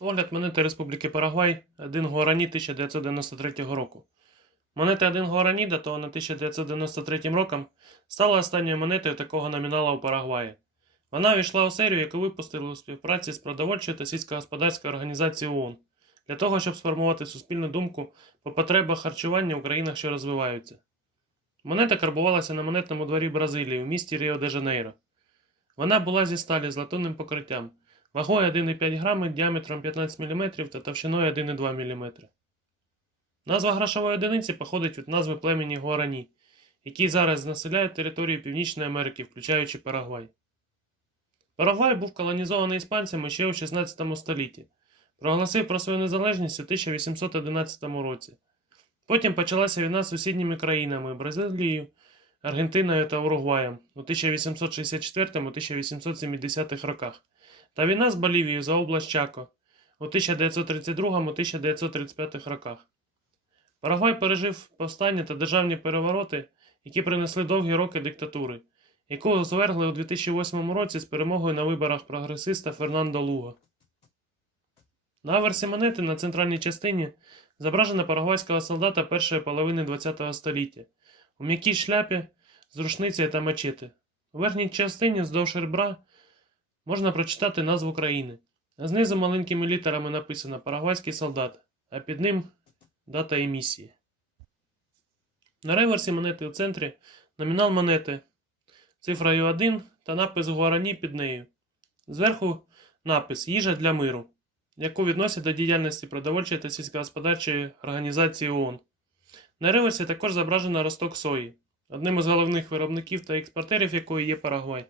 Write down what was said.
Огляд монети Республіки Парагвай 1 Гуарані 1993 року. Монета 1 Гуарані, датована 1993 роком, стала останньою монетою такого номінала у Парагваї. Вона увійшла у серію, яку випустили у співпраці з продовольчою та сільськогосподарською організацією ООН для того, щоб сформувати суспільну думку про потребах харчування у країнах, що розвиваються. Монета карбувалася на монетному дворі Бразилії у місті Ріо-де-Жанейро. Вона була зі сталі з латунним покриттям вагою 1,5 грами, діаметром 15 мм та товщиною 1,2 мм. Назва грошової одиниці походить від назви племені Гуарані, які зараз населяють територію Північної Америки, включаючи Парагвай. Парагвай був колонізований іспанцями ще у 16 столітті, проголосив про свою незалежність у 1811 році. Потім почалася війна з сусідніми країнами Бразилією, Аргентиною та Уругваєм у 1864-1870 роках та війна з Болівією за область Чако у 1932-1935 роках. Парагвай пережив повстання та державні перевороти, які принесли довгі роки диктатури, яку звергли у 2008 році з перемогою на виборах прогресиста Фернандо Луго. На аверсі монети на центральній частині зображена парагвайського солдата першої половини ХХ століття у м'якій шляпі з рушницею та мачете. У верхній частині вздовж ребра можна прочитати назву країни. Знизу маленькими літерами написано Парагвайський солдат, а під ним дата емісії. На реверсі монети у центрі номінал монети цифрою 1 та напис Гуарані під нею. Зверху напис Їжа для миру, яку відносять до діяльності продовольчої та сільськогосподарчої організації ООН. На реверсі також зображено росток сої, одним із головних виробників та експортерів якої є Парагвай.